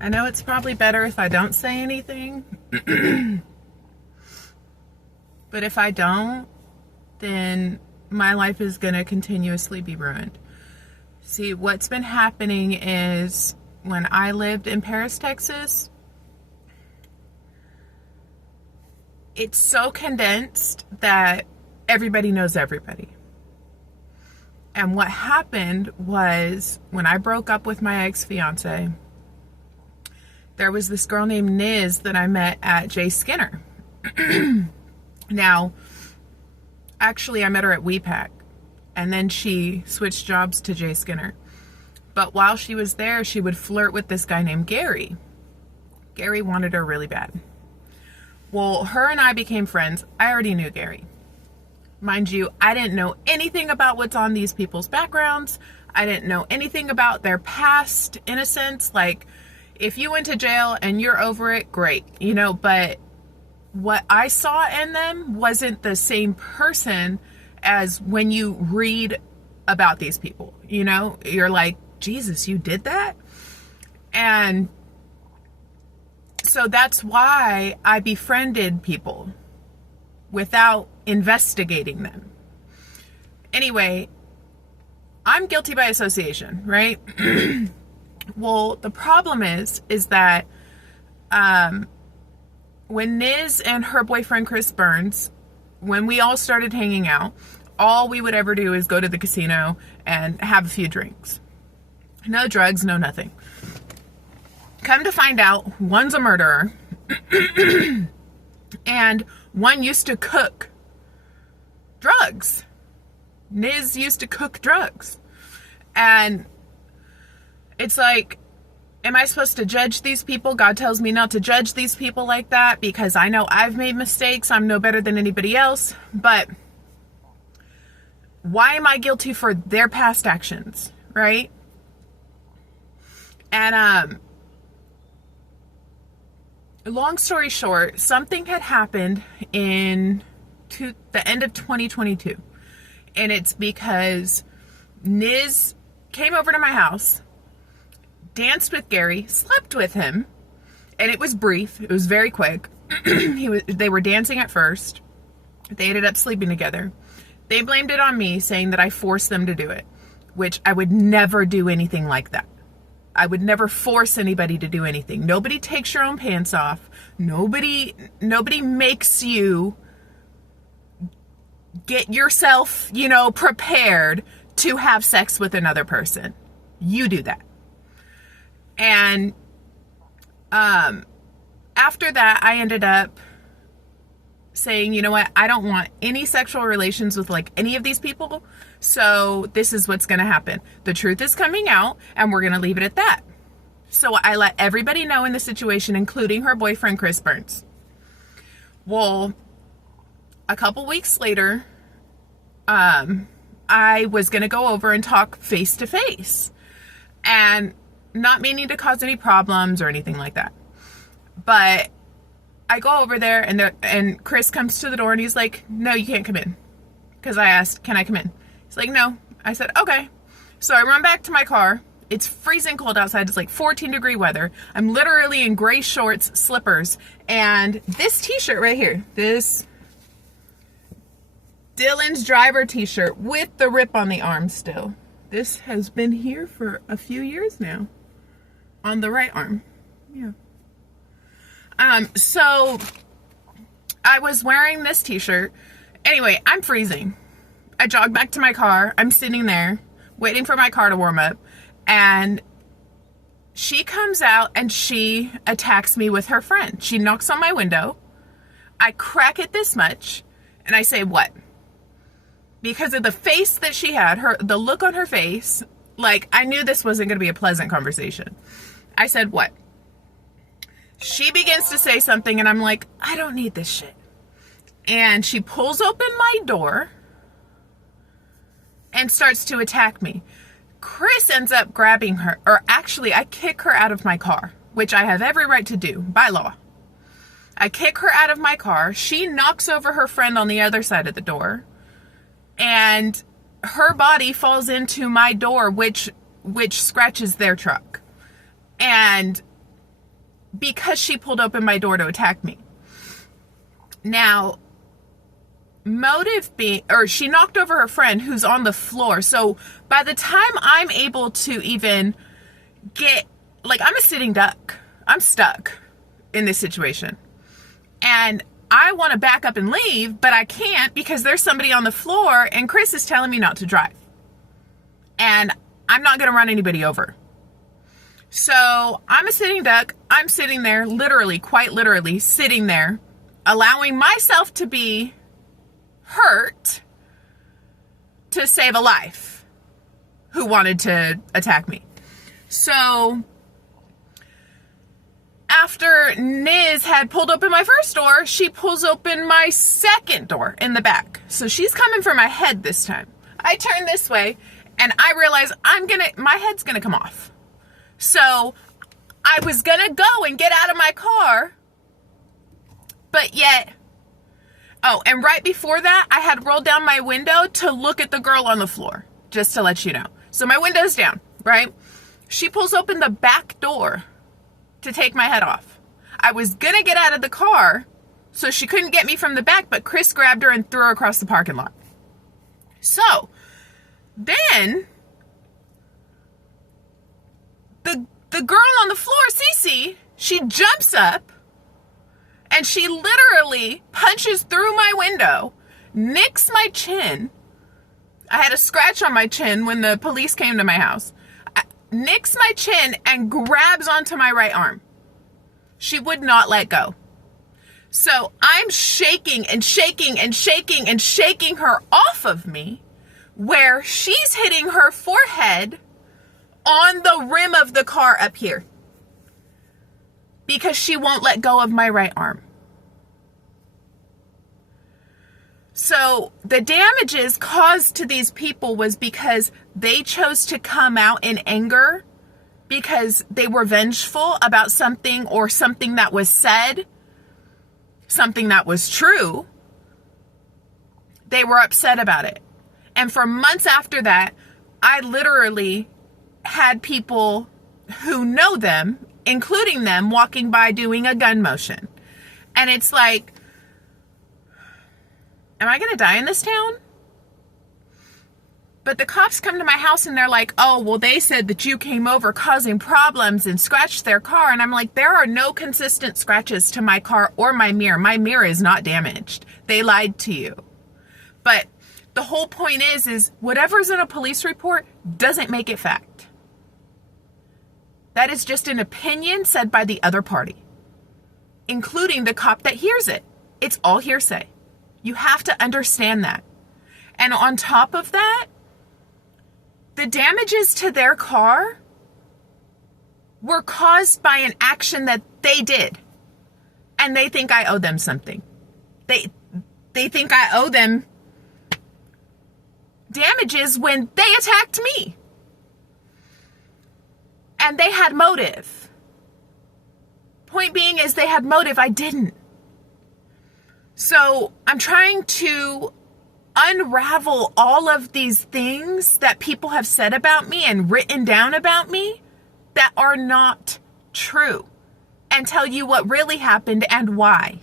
I know it's probably better if I don't say anything. But if I don't, then my life is going to continuously be ruined. See, what's been happening is when I lived in Paris, Texas, it's so condensed that everybody knows everybody. And what happened was when I broke up with my ex-fiance, there was this girl named Niz that I met at Jay Skinner. Now, actually, I met her at WePack, and then she switched jobs to Jay Skinner. But while she was there, she would flirt with this guy named Gary. Gary wanted her really bad. Well, her and I became friends. I already knew Gary. Mind you, I didn't know anything about what's on these people's backgrounds. I didn't know anything about their past, in a sense. Like, if you went to jail and you're over it, great. But what I saw in them wasn't the same person as when you read about these people. You're like, Jesus, you did that? And so that's why I befriended people without investigating them. Anyway, I'm guilty by association, right? Well, the problem is that when Niz and her boyfriend Chris Burns, when we all started hanging out, all we would ever do is go to the casino and have a few drinks. No drugs, no nothing. Come to find out, one's a murderer, and one used to cook drugs. Niz used to cook drugs. And it's like, am I supposed to judge these people? God tells me not to judge these people like that because I know I've made mistakes. I'm no better than anybody else. But why am I guilty for their past actions, right? And long story short, something had happened in the end of 2022. And it's because Niz came over to my house, danced with Gary, slept with him, and it was brief. It was very quick. They were dancing at first. They ended up sleeping together. They blamed it on me, saying that I forced them to do it, which I would never do anything like that. I would never force anybody to do anything. Nobody takes your own pants off. Nobody makes you get yourself, prepared to have sex with another person. You do that. And after that, I ended up saying, you know what? I don't want any sexual relations with any of these people. So this is what's going to happen. The truth is coming out and we're going to leave it at that. So I let everybody know in the situation, including her boyfriend, Chris Burns. Well, a couple weeks later, I was going to go over and talk face to face, and not meaning to cause any problems or anything like that. But I go over there and Chris comes to the door and he's like, no, you can't come in. Because I asked, can I come in? He's like, no. I said, okay. So I run back to my car. It's freezing cold outside. It's 14-degree weather. I'm literally in gray shorts, slippers, and this t-shirt right here, this Dylan's driver t-shirt with the rip on the arm still. This has been here for a few years now. On the right arm. Yeah. So I was wearing this t-shirt. Anyway, I'm freezing. I jog back to my car. I'm sitting there waiting for my car to warm up. And she comes out and she attacks me with her friend. She knocks on my window. I crack it this much. And I say, what? Because of the face that she had, the look on her face, I knew this wasn't going to be a pleasant conversation. I said, what? She begins to say something and I'm like, I don't need this shit. And she pulls open my door and starts to attack me. Chris ends up grabbing her, or actually I kick her out of my car, which I have every right to do by law. I kick her out of my car. She knocks over her friend on the other side of the door, and her body falls into my door, which scratches their truck. And because she pulled open my door to attack me. Now, motive being, or she knocked over her friend who's on the floor. So by the time I'm able to even get, like, I'm a sitting duck. I'm stuck in this situation. And I want to back up and leave, but I can't because there's somebody on the floor and Chris is telling me not to drive. And I'm not going to run anybody over. So I'm a sitting duck. I'm sitting there, literally, quite literally, sitting there, allowing myself to be hurt to save a life who wanted to attack me. So after Niz had pulled open my first door, she pulls open my second door in the back. So she's coming for my head this time. I turn this way and I realize my head's gonna come off. So I was gonna go and get out of my car, but yet, oh, and right before that, I had rolled down my window to look at the girl on the floor, just to let you know. So my window's down, right? She pulls open the back door to take my head off. I was gonna get out of the car, so she couldn't get me from the back, but Chris grabbed her and threw her across the parking lot. So then the girl on the floor, Cece, she jumps up and she literally punches through my window, nicks my chin. I had a scratch on my chin when the police came to my house. Nicks my chin and grabs onto my right arm. She would not let go. So I'm shaking and shaking and shaking and shaking her off of me, where she's hitting her forehead on the rim of the car up here because she won't let go of my right arm. So the damages caused to these people was because they chose to come out in anger because they were vengeful about something or something that was said, something that was true. They were upset about it. And for months after that, I literally had people who know them, including them, walking by doing a gun motion. And it's like, am I going to die in this town? But the cops come to my house and they're like, oh, well, they said that you came over causing problems and scratched their car. And I'm like, there are no consistent scratches to my car or my mirror. My mirror is not damaged. They lied to you. But the whole point is whatever's in a police report doesn't make it fact. That is just an opinion said by the other party, including the cop that hears it. It's all hearsay. You have to understand that. And on top of that, the damages to their car were caused by an action that they did. And they think I owe them something. They think I owe them damages when they attacked me. And they had motive. Point being is they had motive. I didn't. So I'm trying to unravel all of these things that people have said about me and written down about me that are not true and tell you what really happened and why.